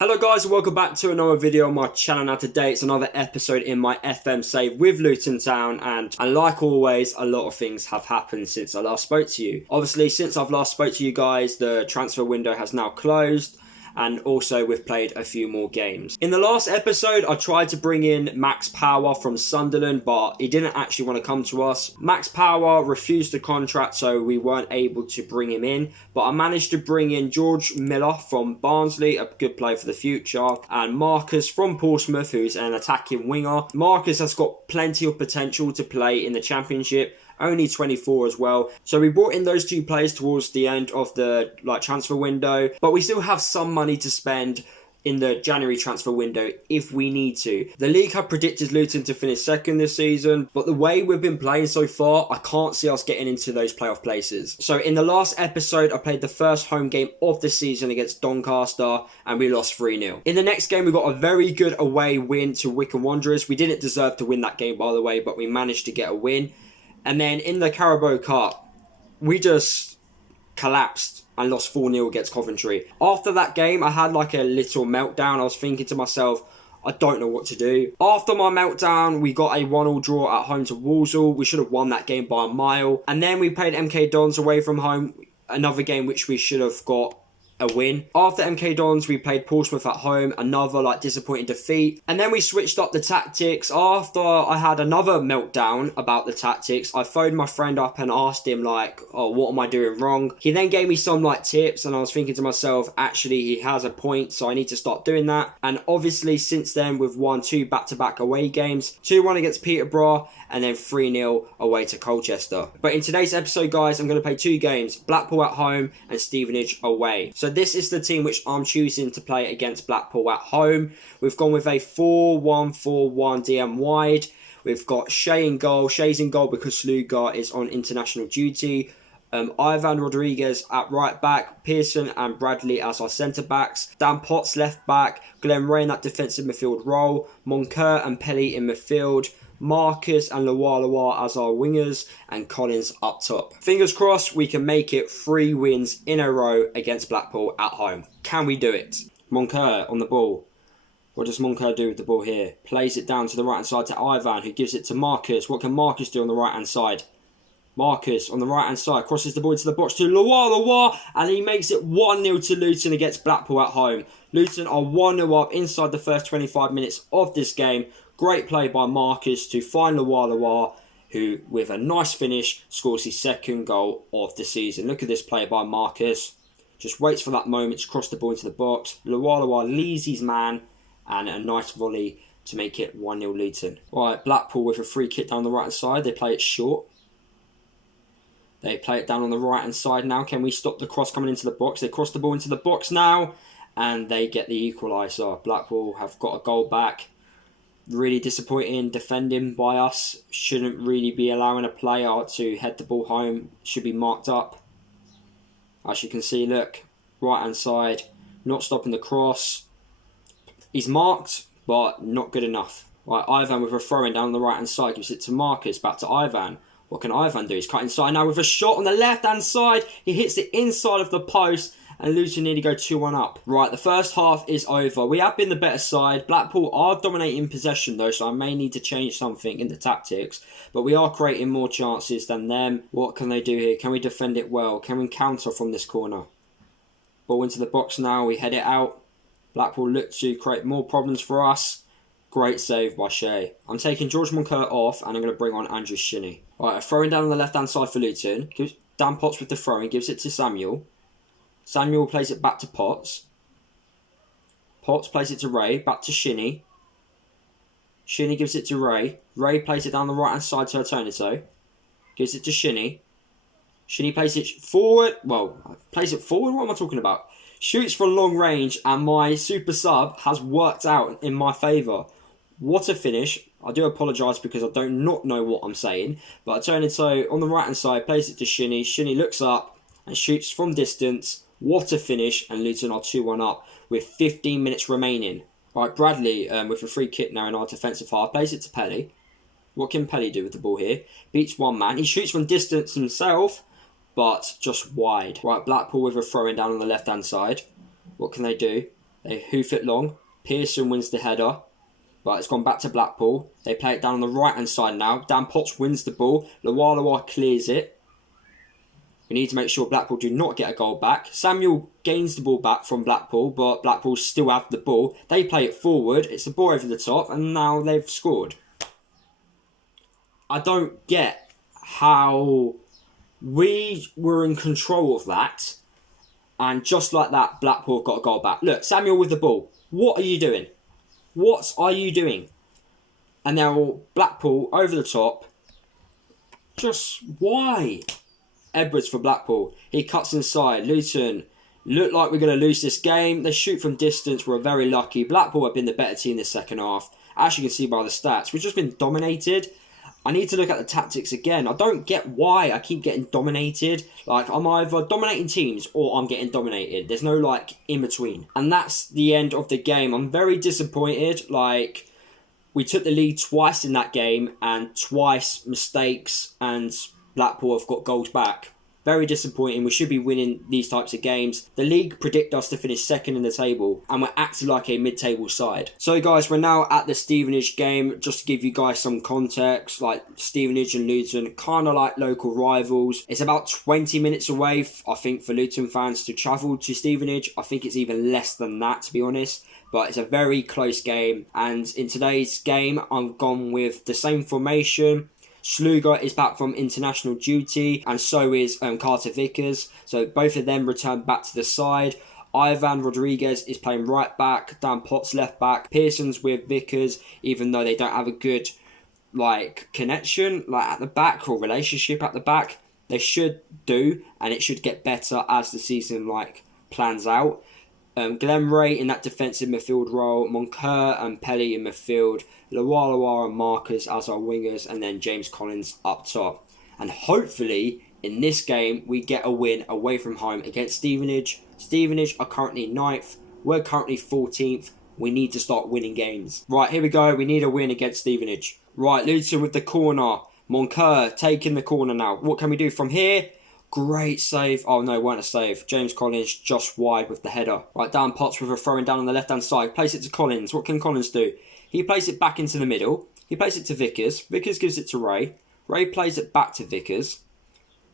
Hello guys and welcome back to another video on my channel. Now today it's another episode in my FM save with Luton Town, and like always a lot of things have happened since I last spoke to you. Obviously since I've last spoke to you guys the transfer window has now closed, and also we've played a few more games. In the last episode I tried to bring in Max Power from Sunderland, but he didn't actually want to come to us. Max Power refused the contract, so we weren't able to bring him in, but I managed to bring in George Miller from Barnsley, a good player for the future, and Marcus from Portsmouth, who's an attacking winger. Marcus has got plenty of potential to play in the Championship, only 24 as well. So we brought in those two players towards the end of the transfer window, but we still have some money to spend in the January transfer window if we need to. The league have predicted Luton to finish second this season, but the way we've been playing so far, I can't see us getting into those playoff places. So in the last episode, I played the first home game of the season against Doncaster, and we lost 3-0. In the next game, we got a very good away win to Wycombe Wanderers. We didn't deserve to win that game, by the way, but we managed to get a win. And then in the Carabao Cup, we just collapsed and lost 4-0 against Coventry. After that game, I had like a little meltdown. I was thinking to myself, I don't know what to do. After my meltdown, we got a 1-1 draw at home to Walsall. We should have won that game by a mile. And then we played MK Dons away from home, another game which we should have got a win. After MK Dons, we played Portsmouth at home, another disappointing defeat. And then we switched up the tactics. After I had another meltdown about the tactics, I phoned my friend up and asked him oh, what am I doing wrong? He then gave me some tips, and I was thinking to myself, actually he has a point, so I need to start doing that. And obviously since then we've won 2 back-to-back away games, 2-1 against Peterborough and then 3-0 away to Colchester. But in today's episode, guys, I'm going to play 2 games, Blackpool at home and Stevenage away. So this is the team which I'm choosing to play against Blackpool at home. We've gone with a 4-1-4-1 DM wide. We've got Shea in goal. Shea's in goal because Slugar is on international duty. Ivan Rodriguez at right back, Pearson and Bradley as our centre backs, Dan Potts left back, Glenn Ray in that defensive midfield role, Moncur and Pelly in midfield, Marcus and Lawalawa as our wingers, and Collins up top. Fingers crossed we can make it 3 wins in a row against Blackpool at home. Can we do it? Moncur on the ball. What does Moncur do with the ball here? Plays it down to the right hand side to Ivan, who gives it to Marcus. What can Marcus do on the right hand side? Marcus on the right hand side crosses the ball into the box to Lawalawa, and he makes it 1-0 to Luton against Blackpool at home. Luton are 1-0 up inside the first 25 minutes of this game. Great play by Marcus to find Lawalawa, who, with a nice finish, scores his 2nd goal of the season. Look at this play by Marcus. Just waits for that moment to cross the ball into the box. Lawalawa leaves his man, and a nice volley to make it 1-0 Luton. Right, Blackpool with a free kick down the right hand side. They play it short. They play it down on the right hand side now. Can we stop the cross coming into the box? They cross the ball into the box now, and they get the equaliser. Blackpool have got a goal back. Really disappointing defending by us. Shouldn't really be allowing a player to head the ball home. Should be marked up. As you can see, look, right hand side, not stopping the cross. He's marked, but not good enough. Right, Ivan with a throw-in down the right hand side, gives it to Marcus, back to Ivan. What can Ivan do? He's cut inside now with a shot on the left hand side. He hits it inside of the post, and Luton nearly go 2-1 up. Right, the first half is over. We have been the better side. Blackpool are dominating possession though, so I may need to change something in the tactics. But we are creating more chances than them. What can they do here? Can we defend it well? Can we counter from this corner? Ball into the box now. We head it out. Blackpool look to create more problems for us. Great save by Shea. I'm taking George Moncur off, and I'm going to bring on Andrew Shinnie. Right, a throwing down on the left-hand side for Luton. Dan Potts with the throwing, gives it to Samuel. Samuel plays it back to Potts. Potts plays it to Ray, back to Shinnie. Shinnie gives it to Ray. Ray plays it down the right hand side to Eternato. Gives it to Shinnie. Shinnie plays it forward. Well, plays it forward? What am I talking about? Shoots from long range, and my super sub has worked out in my favour. What a finish. I do apologise because I do not know what I'm saying. But Eternato on the right hand side plays it to Shinnie. Shinnie looks up and shoots from distance. What a finish, and Luton are 2-1 up with 15 minutes remaining. Right, Bradley with a free kick now in our defensive half, plays it to Pelly. What can Pelly do with the ball here? Beats one man. He shoots from distance himself, but just wide. Right, Blackpool with a throw-in down on the left-hand side. What can they do? They hoof it long. Pearson wins the header. Right, it's gone back to Blackpool. They play it down on the right-hand side now. Dan Potts wins the ball. Lawalawa clears it. We need to make sure Blackpool do not get a goal back. Samuel gains the ball back from Blackpool, but Blackpool still have the ball. They play it forward. It's a ball over the top, and now they've scored. I don't get how we were in control of that, and just like that, Blackpool got a goal back. Look, Samuel with the ball. What are you doing? What are you doing? And now Blackpool over the top. Just why? Edwards for Blackpool. He cuts inside. Luton look like we're going to lose this game. They shoot from distance. We're very lucky. Blackpool have been the better team this second half. As you can see by the stats, we've just been dominated. I need to look at the tactics again. I don't get why I keep getting dominated. Like, I'm either dominating teams or I'm getting dominated. There's no, like, in between. And that's the end of the game. I'm very disappointed. Like, we took the lead twice in that game and twice mistakes, and Blackpool have got goals back. Very disappointing. We should be winning these types of games. The league predict us to finish second in the table, and we're acting like a mid-table side. So guys, we're now at the Stevenage game. Just to give you guys some context, like Stevenage and Luton, kind of like local rivals. It's about 20 minutes away, I think, for Luton fans to travel to Stevenage. I think it's even less than that, to be honest. But it's a very close game. And in today's game, I've gone with the same formation. Sluga is back from international duty, and so is Carter Vickers. So both of them return back to the side. Ivan Rodriguez is playing right back. Dan Potts left back. Pearson's with Vickers, even though they don't have a good connection at the back or relationship at the back. They should do, and it should get better as the season plans out. Glenn Ray in that defensive midfield role, Moncur and Pelly in midfield, Lawalawa and Marcus as our wingers, and then James Collins up top. And hopefully, in this game, we get a win away from home against Stevenage. Stevenage are currently 9th, we're currently 14th. We need to start winning games. Right, here we go, we need a win against Stevenage. Right, Luton with the corner. Moncur taking the corner now. What can we do from here? Great save. Oh no, weren't a save. James Collins just wide with the header. Right, Dan Potts with a throwing down on the left hand side. Place it to Collins. What can Collins do? He plays it back into the middle. He plays it to Vickers. Vickers gives it to Ray. Ray plays it back to Vickers.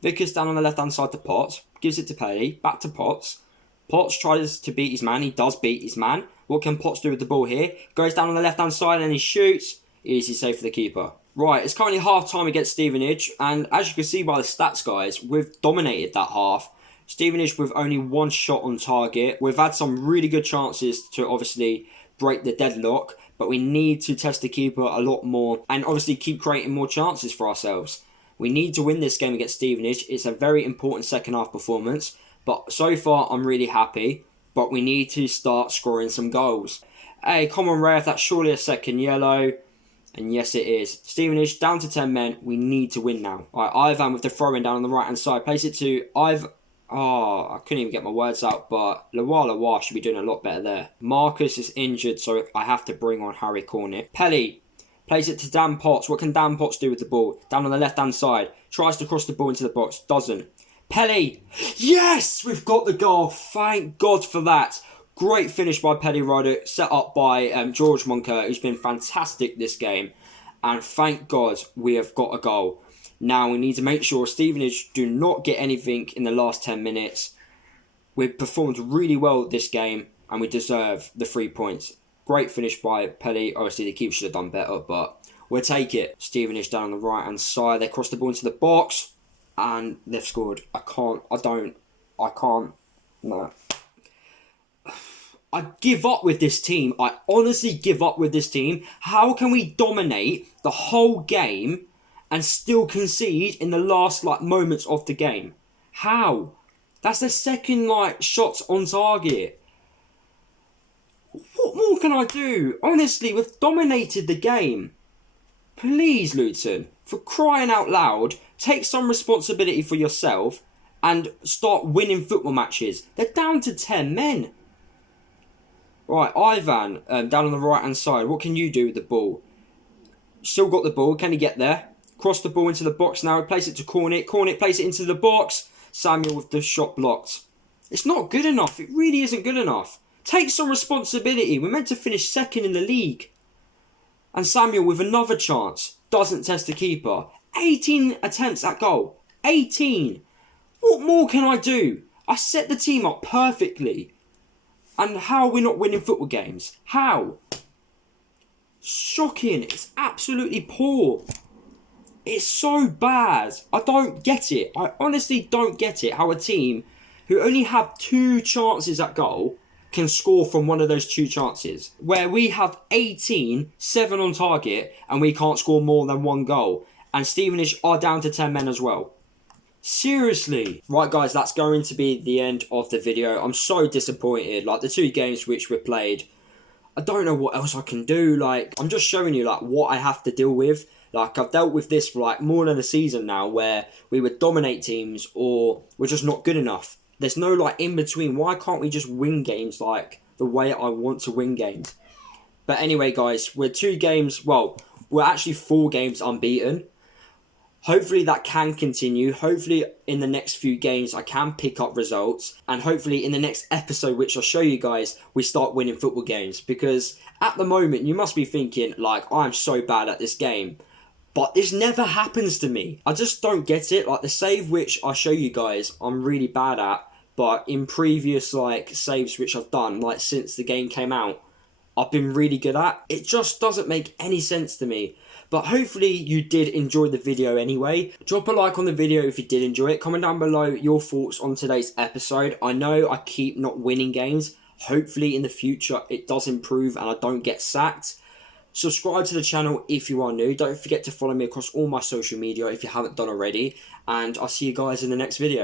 Vickers down on the left hand side to Potts. Gives it to Pelly. Back to Potts. Potts tries to beat his man. He does beat his man. What can Potts do with the ball here? Goes down on the left hand side and he shoots. Easy save for the keeper. Right, it's currently half time against Stevenage, and as you can see by the stats, guys, we've dominated that half. Stevenage with only one shot on target. We've had some really good chances to obviously break the deadlock, but we need to test the keeper a lot more and obviously keep creating more chances for ourselves. We need to win this game against Stevenage. It's a very important second half performance, but so far I'm really happy, but we need to start scoring some goals. Hey, come on, Ray, that's surely a second yellow. And yes, it is. Stevenage down to 10 men. We need to win now. All right, Ivan with the throw-in down on the right-hand side. Place it to I couldn't even get my words out, but Lawalawa should be doing a lot better there. Marcus is injured, so I have to bring on Harry Cornitt. Pelly plays it to Dan Potts. What can Dan Potts do with the ball? Down on the left-hand side. Tries to cross the ball into the box. Doesn't. Pelly. Yes! We've got the goal. Thank God for that. Great finish by Pelly Ryder, set up by George Moncur, who's been fantastic this game. And thank God we have got a goal. Now we need to make sure Stevenage do not get anything in the last 10 minutes. We've performed really well this game and we deserve the 3 points. Great finish by Pelly. Obviously the keeper should have done better, but we'll take it. Stevenage down on the right hand side. They cross the ball into the box and they've scored. I can't. No. I give up with this team. I honestly give up with this team. How can we dominate the whole game and still concede in the last moments of the game? How? That's the second shots on target. What more can I do? Honestly, we've dominated the game. Please, Luton, for crying out loud, take some responsibility for yourself and start winning football matches. They're down to 10 men. Right, Ivan, down on the right-hand side. What can you do with the ball? Still got the ball. Can he get there? Cross the ball into the box now. Place it to Cornitt. Cornitt place it into the box. Samuel with the shot blocked. It's not good enough. It really isn't good enough. Take some responsibility. We're meant to finish second in the league. And Samuel, with another chance, doesn't test the keeper. 18 attempts at goal. 18. What more can I do? I set the team up perfectly. And how are we not winning football games? How? Shocking. It's absolutely poor. It's so bad. I don't get it. I honestly don't get it how a team who only have 2 chances at goal can score from one of those 2 chances. Where we have 18, 7 on target, and we can't score more than 1 goal. And Stevenage are down to 10 men as well. Seriously. Right guys, that's going to be the end of the video. I'm so disappointed. Like the 2 games which were played, I don't know what else I can do. Like, I'm just showing you like what I have to deal with. Like, I've dealt with this for like more than a season now, where we would dominate teams or we're just not good enough. There's no like in between. Why can't we just win games like the way I want to win games? But anyway guys, we're 2 games, well, we're actually 4 games unbeaten. Hopefully that can continue. Hopefully in the next few games I can pick up results. And hopefully in the next episode, which I'll show you guys, we start winning football games. Because at the moment you must be thinking, like, I'm so bad at this game. But this never happens to me. I just don't get it. Like the save which I show you guys, I'm really bad at. But in previous like saves which I've done, like since the game came out, I've been really good at. It just doesn't make any sense to me. But hopefully you did enjoy the video anyway. Drop a like on the video if you did enjoy it. Comment down below your thoughts on today's episode. I know I keep not winning games. Hopefully in the future it does improve and I don't get sacked. Subscribe to the channel if you are new. Don't forget to follow me across all my social media if you haven't done already. And I'll see you guys in the next video.